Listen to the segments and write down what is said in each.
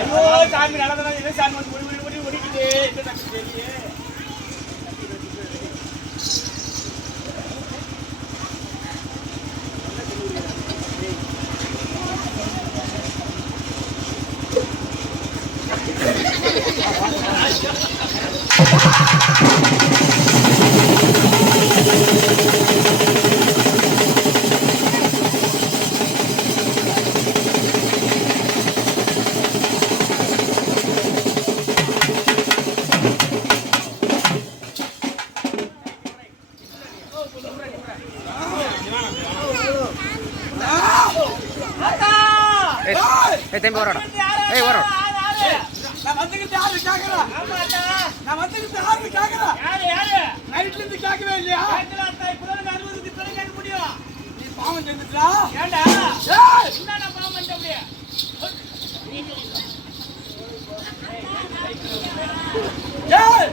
ஐயோ சாமி நடந்தா என்ன சாமி வந்து ஓடிக்குது என்ன தெரியலையே. திரும்பி வரடா. ஏய் வர. நான் வந்துக்கிட்டு யாரு கேக்குறா? ஆமாடா. நான் வந்துக்கிட்டு யாரு கேக்குறா? யாரு? நைட்ல இருந்து கேக்கவே இல்லையா? கேக்கல அத்தா இப்பதான் 60 பிறகு கேட்க முடியும். நீ பாவம் செஞ்சுட்டா? ஏண்டா? ஏய் என்னடா பாவம் பண்ண அப்படியே? ஏய்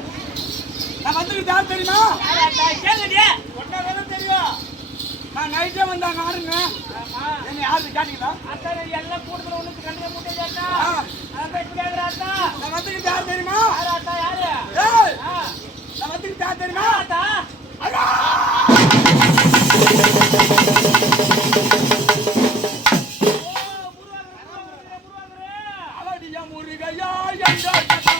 நான் வந்துக்கிட்டு யாரு தெரியுமா? அத்தா கேளுடி. ஒண்ணாவே தெரியும். நான் நைட்டே வந்தா நாருங்க. ஆமா. என்ன யாரு கேட்டீங்களா? அத்தா எல்லாம் கூடுதல ஒண்ணுக்கு கண்ணே மூட்டே அத்தா. அத இப்ப கேக்குறா அத்தா. நான் வந்துக்கிட்டு யாரு தெரியுமா? யாரு அத்தா யாரு? ஏய் நான் வந்துக்கிட்டு யாரு தெரியுமா? அத்தா. அடா! ஓ முருகரே. அலடியா முருகையா எங்க கதா.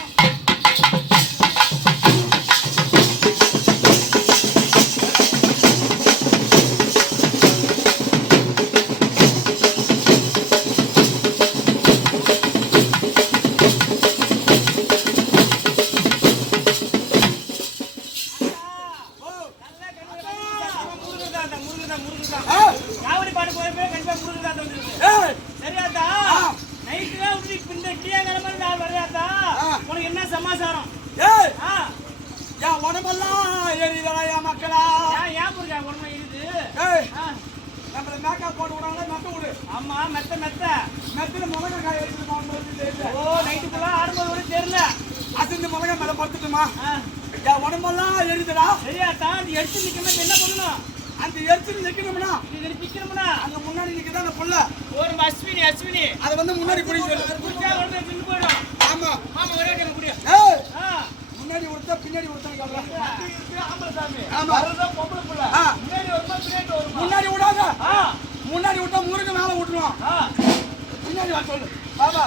உடம்பெல்லாம் எரியுதுடா. சரியாட்டா அந்த எரிச்சு நிக்கணும் என்ன பண்ணணும்? அந்த எரிச்சு நிக்கணும்னா இது நிக்கணும்னா அங்க முன்னாடி நிக்குதா அந்த புள்ள ஒரு அஸ்வினி அது வந்து முன்னாடி குடிச்சு குடிச்சா உடனே நின்னு போய்டும். ஆமா ஆமா ஒரே கண்ணு குடியா. ஏய் முன்னாடி ஒருத்த பின்னாடி ஒருத்தன் கேக்குறா. ஆமா சாமி ஆமா அதுதான் பொம்பளை புள்ள. முன்னாடி வருமா பின்னாடி வருமா? முன்னாடி விடாத. முன்னாடி விட்டா முருகன் மேல விட்டுருவான். பின்னாடி வா சொல்லு. பாபா